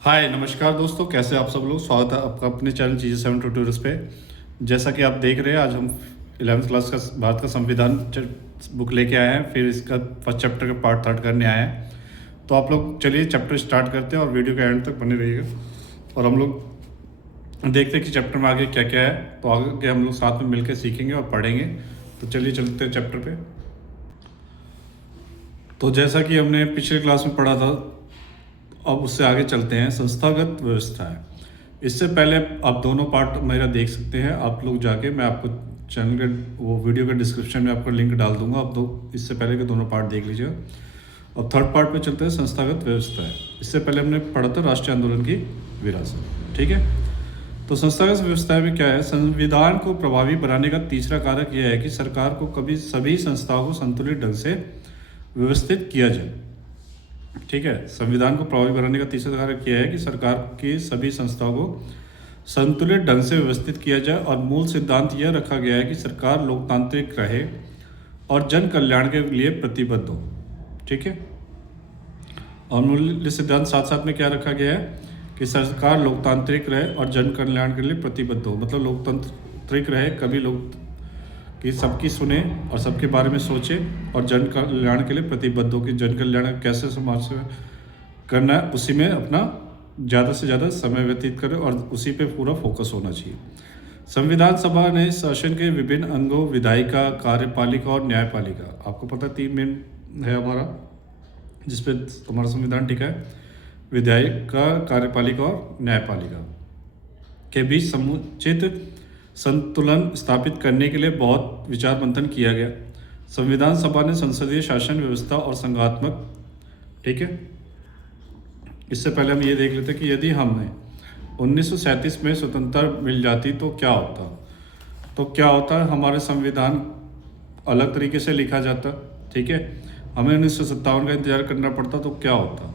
हाय नमस्कार दोस्तों, कैसे आप सब लोग। स्वागत है आपका अपने चैनल चीज़ें 7 ट्यूटोरियल्स पे। जैसा कि आप देख रहे हैं, आज हम 11th क्लास का भारत का संविधान बुक लेके आए हैं। फिर इसका फर्स्ट चैप्टर का पार्ट थर्ड करने आए हैं। तो आप लोग चलिए चैप्टर स्टार्ट करते हैं और वीडियो के एंड तक बने रहिएगा और हम लोग देखते हैं कि चैप्टर में आगे क्या क्या है। तो आगे हम लोग साथ में मिलकर सीखेंगे और पढ़ेंगे। तो चलिए चलते हैं चैप्टर पे। तो जैसा कि हमने पिछले क्लास में पढ़ा था, अब उससे आगे चलते हैं। संस्थागत व्यवस्था है। इससे पहले आप दोनों पार्ट मेरा देख सकते हैं। आप लोग जाके, मैं आपको चैनल के वो वीडियो के डिस्क्रिप्शन में आपको लिंक डाल दूंगा। आप इससे पहले के दोनों पार्ट देख लीजिएगा। अब थर्ड पार्ट पे चलते हैं, संस्थागत व्यवस्था है। इससे पहले हमने पढ़ा था राष्ट्रीय आंदोलन की विरासत। ठीक है। तो संस्थागत व्यवस्था में क्या है, संविधान को प्रभावी बनाने का तीसरा कारक यह है कि सरकार को कभी सभी संस्थाओं को संतुलित ढंग से व्यवस्थित किया जाए। ठीक है। संविधान को प्रभावी बनाने का तीसरा कारक यह है कि सरकार की सभी संस्थाओं को संतुलित ढंग से व्यवस्थित किया जाए और मूल सिद्धांत यह रखा गया है कि सरकार लोकतांत्रिक रहे और जन कल्याण के लिए प्रतिबद्ध हो। ठीक है। और मूल सिद्धांत साथ साथ में क्या रखा गया है कि सरकार लोकतांत्रिक रहे और जन कल्याण के लिए प्रतिबद्ध हो। मतलब लोकतांत्रिक रहे, कभी लोग कि सबकी सुने और सबके बारे में सोचे और जन कल्याण के लिए प्रतिबद्ध हो कि जन कल्याण कैसे समाज से करना है, उसी में अपना ज़्यादा से ज़्यादा समय व्यतीत करे और उसी पे पूरा फोकस होना चाहिए। संविधान सभा ने शासन के विभिन्न अंगों, विधायिका, कार्यपालिका और न्यायपालिका, आपको पता है 3 मेन है हमारा जिसपे हमारा संविधान टिका है। विधायिका, कार्यपालिका और न्यायपालिका के बीच समुचित संतुलन स्थापित करने के लिए बहुत विचार मंथन किया गया। संविधान सभा ने संसदीय शासन व्यवस्था और संघात्मक, ठीक है। इससे पहले हम ये देख लेते हैं कि यदि हमें 1937 में स्वतंत्रता मिल जाती तो क्या होता। तो क्या होता है, हमारे संविधान अलग तरीके से लिखा जाता। ठीक है। हमें 1957 का इंतजार करना पड़ता तो क्या होता,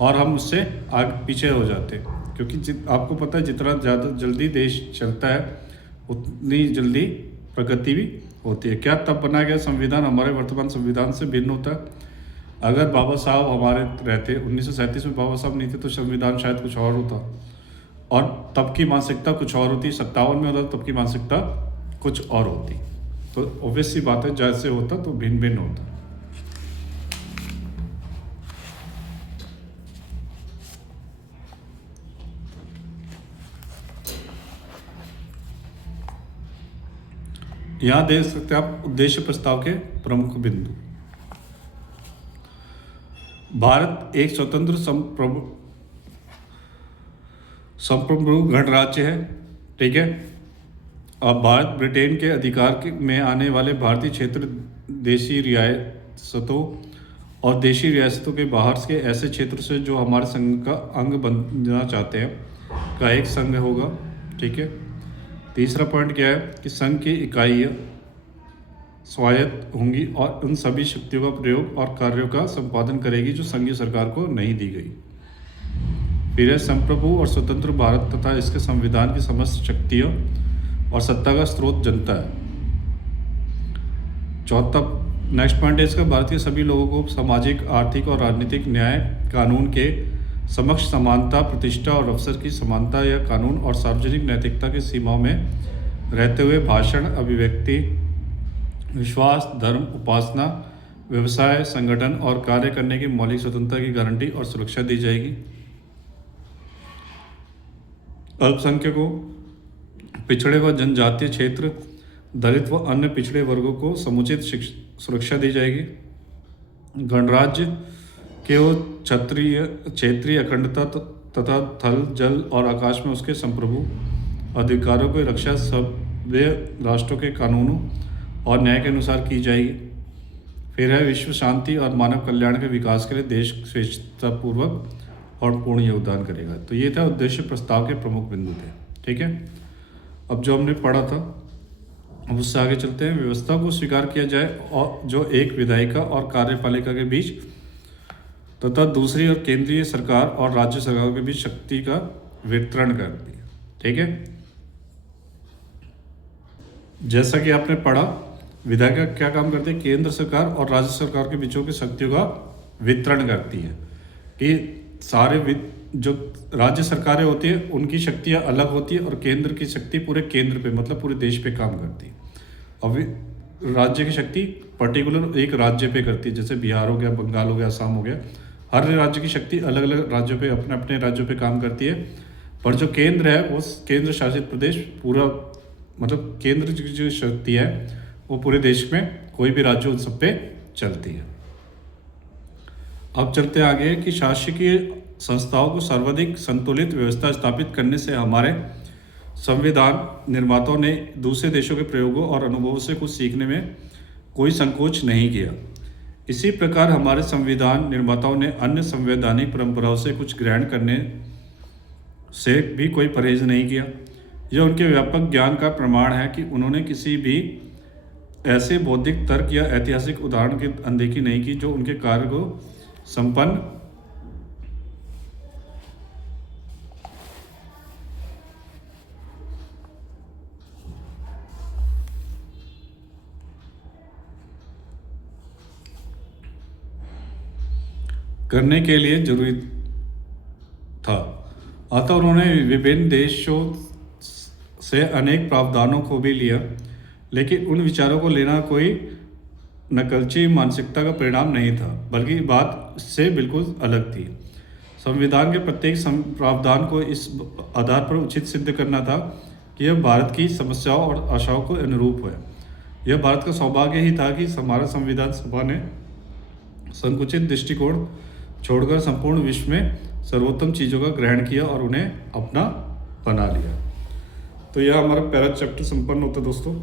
और हम उससे आगे पीछे हो जाते। क्योंकि आपको पता है जितना ज़्यादा जल्दी देश चलता है उतनी जल्दी प्रगति भी होती है। क्या तब बनाया गया संविधान हमारे वर्तमान संविधान से भिन्न होता है? अगर बाबा साहब हमारे रहते, 1937 में बाबा साहब नहीं थे तो संविधान शायद कुछ और होता और तब की मानसिकता कुछ और होती। 57 में होता तब की मानसिकता कुछ और होती। तो ऑब्वियस सी बात है, जैसे होता तो भिन्न भिन्न होता। यहाँ देख सकते हैं आप उद्देश्य प्रस्ताव के प्रमुख बिंदु। भारत एक स्वतंत्र संप्रभु गणराज्य है। ठीक है। अब भारत ब्रिटेन के अधिकार में आने वाले भारतीय क्षेत्र, देशी रियासतों और देशी रियासतों के बाहर के ऐसे क्षेत्र से जो हमारे संघ का अंग बनना चाहते हैं का एक संघ होगा। ठीक है। तीसरा पॉइंट क्या है कि संघ की इकाइयाँ स्वायत्त होंगी और उन सभी शक्तियों का प्रयोग और कार्यों का संपादन करेगी जो संघीय सरकार को नहीं दी गई। फिर है संप्रभु और स्वतंत्र भारत तथा इसके संविधान की समस्त शक्तियाँ और सत्ता का स्रोत जनता है। चौथा नेक्स्ट पॉइंट है इसका, भारतीय सभी लोगों को सामाजिक, आर्थिक और राजनीतिक न्याय, कानून के समक्ष समानता, प्रतिष्ठा और अवसर की समानता या कानून और सार्वजनिक नैतिकता की सीमाओं में रहते हुए भाषण, अभिव्यक्ति, विश्वास, धर्म, उपासना, व्यवसाय, संगठन और कार्य करने की मौलिक स्वतंत्रता की गारंटी और सुरक्षा दी जाएगी। अल्पसंख्यकों, पिछड़े व जनजातीय क्षेत्र, दलित व अन्य पिछड़े वर्गों को समुचित सुरक्षा दी जाएगी। गणराज्य के क्षेत्रीय अखंडता तथा थल, जल और आकाश में उसके संप्रभु अधिकारों की रक्षा सभ्य राष्ट्रों के कानूनों और न्याय के अनुसार की जाएगी। फिर है विश्व शांति और मानव कल्याण के विकास के लिए देश स्वेच्छापूर्वक और पूर्ण योगदान करेगा। तो ये था उद्देश्य प्रस्ताव के प्रमुख बिंदु थे। ठीक है। अब जो हमने पढ़ा था अब उससे आगे चलते हैं। व्यवस्था को स्वीकार किया जाए और जो एक विधायिका और कार्यपालिका के बीच तथा दूसरी और केंद्रीय सरकार और राज्य सरकार के बीच शक्ति का वितरण करती है। ठीक है। जैसा कि आपने पढ़ा, विधायिका क्या काम करती है, केंद्र सरकार और राज्य सरकार के बीचों की शक्तियों का वितरण करती है कि सारे जो राज्य सरकारें होती है उनकी शक्तियाँ अलग होती है और केंद्र की शक्ति पूरे केंद्र पे मतलब पूरे देश पे काम करती है। अब राज्य की शक्ति पर्टिकुलर एक राज्य पे करती है, जैसे बिहार हो गया, बंगाल हो गया, असम हो गया। हर राज्य की शक्ति अलग अलग राज्यों पे अपने अपने राज्यों पे काम करती है। पर जो केंद्र है वो केंद्र शासित प्रदेश पूरा मतलब केंद्र की जो शक्ति है वो पूरे देश में कोई भी राज्य उन सब पे चलती है। अब चलते आगे कि शासकीय संस्थाओं को सर्वाधिक संतुलित व्यवस्था स्थापित करने से हमारे संविधान निर्माताओं ने दूसरे देशों के प्रयोगों और अनुभवों से कुछ सीखने में कोई संकोच नहीं किया। इसी प्रकार हमारे संविधान निर्माताओं ने अन्य संवैधानिक परंपराओं से कुछ ग्रहण करने से भी कोई परहेज नहीं किया। यह उनके व्यापक ज्ञान का प्रमाण है कि उन्होंने किसी भी ऐसे बौद्धिक तर्क या ऐतिहासिक उदाहरण की अनदेखी नहीं की जो उनके कार्य को संपन्न करने के लिए जरूरी था। अतः उन्होंने विभिन्न देशों से अनेक प्रावधानों को भी लिया, लेकिन उन विचारों को लेना कोई नकलची मानसिकता का परिणाम नहीं था, बल्कि बात से बिल्कुल अलग थी। संविधान के प्रत्येक प्रावधान को इस आधार पर उचित सिद्ध करना था कि यह भारत की समस्याओं और आशाओं को अनुरूप है। यह भारत का सौभाग्य ही था कि हमारा संविधान सभा ने संकुचित दृष्टिकोण छोड़कर संपूर्ण विश्व में सर्वोत्तम चीज़ों का ग्रहण किया और उन्हें अपना बना लिया। तो यह हमारा पहला चैप्टर संपन्न होता है दोस्तों।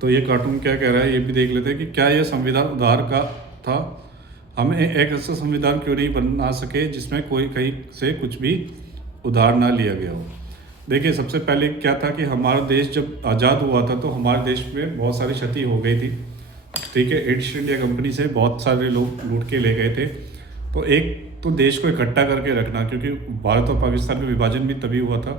तो ये कार्टून क्या कह रहा है ये भी देख लेते हैं कि क्या यह संविधान उदार का था। हम एक ऐसा संविधान क्यों नहीं बना सके जिसमें कोई कहीं से कुछ भी उधार ना लिया गया हो। देखिए, सबसे पहले क्या था कि हमारा देश जब आज़ाद हुआ था तो हमारे देश में बहुत सारी क्षति हो गई थी। ठीक है, ईस्ट इंडिया कंपनी से बहुत सारे लोग लूट के ले गए थे। तो एक तो देश को इकट्ठा करके रखना, क्योंकि भारत और पाकिस्तान का विभाजन भी तभी हुआ था।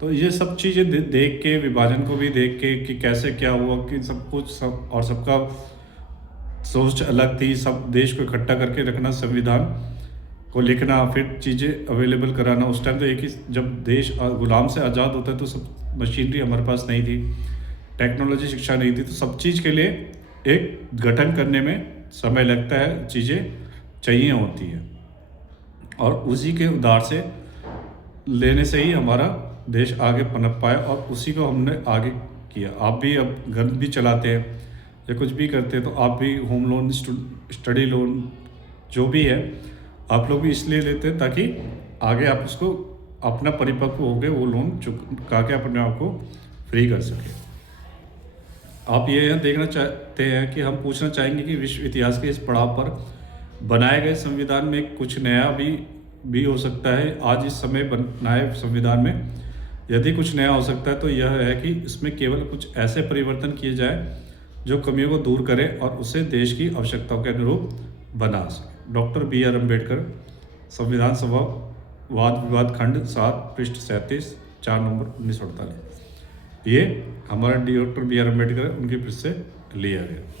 तो ये सब चीज़ें देख के, विभाजन को भी देख के कि कैसे क्या हुआ, कि सब कुछ सब और सबका सोच अलग थी। सब देश को इकट्ठा करके रखना, संविधान को लिखना, फिर चीज़ें अवेलेबल कराना। उस टाइम तो एक ही, जब देश गुलाम से आज़ाद होता है तो सब मशीनरी हमारे पास नहीं थी, टेक्नोलॉजी शिक्षा नहीं थी। तो सब चीज़ के लिए एक गठन करने में समय लगता है, चीज़ें चाहिए होती है, और उसी के उधार से लेने से ही हमारा देश आगे पनप पाया और उसी को हमने आगे किया। आप भी अब घर भी चलाते हैं या कुछ भी करते हैं तो आप भी होम लोन, स्टडी लोन जो भी है आप लोग भी इसलिए लेते हैं ताकि आगे आप उसको अपना परिपक्व हो गए वो लोन चुका के अपने आप को फ्री कर सके। आप ये देखना चाहते हैं कि हम पूछना चाहेंगे कि विश्व इतिहास के इस पड़ाव पर बनाए गए संविधान में कुछ नया भी हो सकता है। आज इस समय बनाए संविधान में यदि कुछ नया हो सकता है तो यह है कि इसमें केवल कुछ ऐसे परिवर्तन किए जाए जो कमियों को दूर करें और उसे देश की आवश्यकताओं के अनुरूप बना सके। Doctor B.R. अम्बेडकर, संविधान सभा, वाद विवाद खंड 7, पृष्ठ 37, 4 नवंबर 1948। ये हमारा डॉक्टर B.R. अम्बेडकर उनकी पृष्ठ से लिया गया।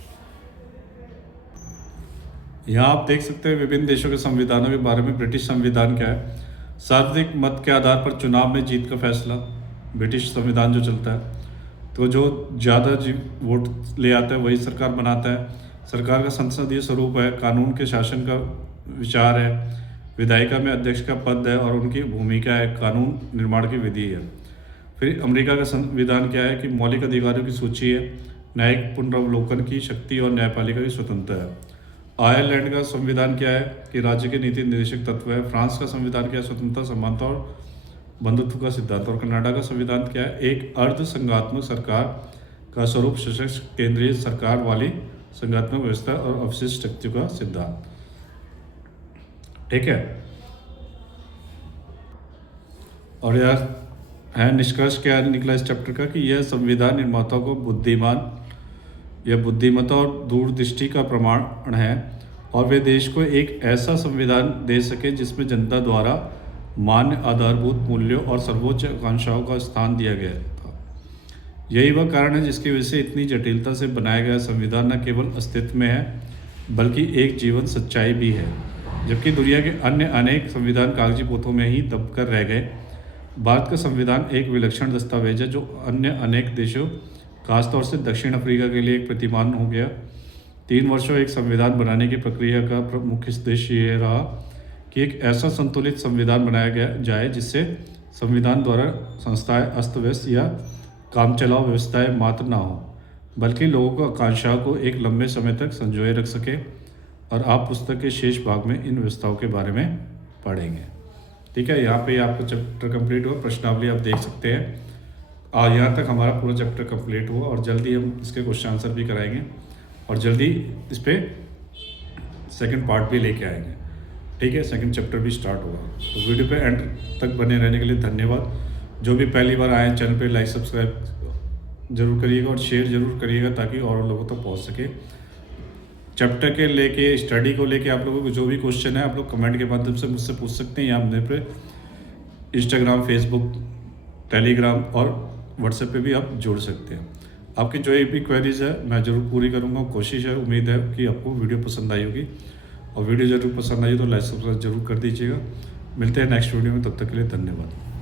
यहाँ आप देख सकते हैं विभिन्न देशों के संविधानों के बारे में। ब्रिटिश संविधान क्या है? सार्वत्रिक मत के आधार पर चुनाव में जीत का फैसला, ब्रिटिश संविधान जो चलता है। तो जो ज़्यादा वोट ले आता है वही सरकार बनाता है। सरकार का संसदीय स्वरूप है, कानून के शासन का विचार है, विधायिका में अध्यक्ष का पद है और उनकी भूमिका है, कानून निर्माण की विधि है। फिर अमेरिका का संविधान क्या है कि मौलिक अधिकारों की सूची है, न्यायिक पुनरावलोकन की शक्ति और न्यायपालिका की स्वतंत्रता है। आयरलैंड का संविधान क्या है कि राज्य के नीति निर्देशक तत्व है। फ्रांस का संविधान क्या है? स्वतंत्रता, समानता और बंधुत्व का सिद्धांत। और कनाडा का संविधान क्या है? एक अर्ध संघात्मक सरकार का स्वरूप, सशक्त केंद्रीय सरकार वाली संघात्मक व्यवस्था और अवशिष्ट शक्तियों का सिद्धांत। ठीक है, और यार है निष्कर्ष क्या निकला इस चैप्टर का कि यह संविधान निर्माताओं को बुद्धिमत्ता और दूरदृष्टि का प्रमाण है और वे देश को एक ऐसा संविधान दे सके जिसमें जनता द्वारा मान्य आधारभूत मूल्यों और सर्वोच्च आकांक्षाओं का स्थान दिया गया था। यही वह कारण है जिसकी वजह से इतनी जटिलता से बनाया गया संविधान न केवल अस्तित्व में है बल्कि एक जीवन सच्चाई भी है। जबकि दुनिया के अन्य अनेक संविधान कागजी पोतों में ही दबकर रह गए। भारत का संविधान एक विलक्षण दस्तावेज है जो अन्य अनेक देशों, खासतौर से दक्षिण अफ्रीका के लिए एक प्रतिमान हो गया। 3 वर्षों एक संविधान बनाने की प्रक्रिया का मुख्य उद्देश्य ये रहा कि एक ऐसा संतुलित संविधान बनाया गया जाए जिससे संविधान द्वारा संस्थाएं अस्त व्यस्त या कामचलाऊ व्यवस्थाएं मात्र ना हो, बल्कि लोगों को आकांक्षाओं को एक लंबे समय तक संजोए रख सके। और आप पुस्तक के शेष भाग में इन व्यवस्थाओं के बारे में पढ़ेंगे। ठीक है, यहाँ पे आपका चैप्टर कंप्लीट हुआ। प्रश्नावली आप देख सकते हैं। और यहाँ तक हमारा पूरा चैप्टर कंप्लीट हुआ और जल्दी हम इसके क्वेश्चन आंसर भी कराएंगे और जल्दी इस पर सेकंड पार्ट भी लेके आएंगे। ठीक है, सेकंड चैप्टर भी स्टार्ट होगा। तो वीडियो पे एंड तक बने रहने के लिए धन्यवाद। जो भी पहली बार आए चैनल पे लाइक सब्सक्राइब जरूर करिएगा और शेयर जरूर करिएगा ताकि और लोगों तक पहुँच सके। चैप्टर के लेके स्टडी को लेके आप लोगों को जो भी क्वेश्चन है आप लोग कमेंट के माध्यम से मुझसे पूछ सकते हैं, या मेरे पे इंस्टाग्राम, फेसबुक, टेलीग्राम और व्हाट्सएप पे भी आप जोड़ सकते हैं। आपकी जो भी क्वेरीज है मैं ज़रूर पूरी करूँगा। कोशिश है, उम्मीद है कि आपको वीडियो पसंद आई होगी और वीडियो ज़रूर पसंद आई तो लाइक सब्सक्राइब जरूर कर दीजिएगा। मिलते हैं नेक्स्ट वीडियो में, तब तक के लिए धन्यवाद।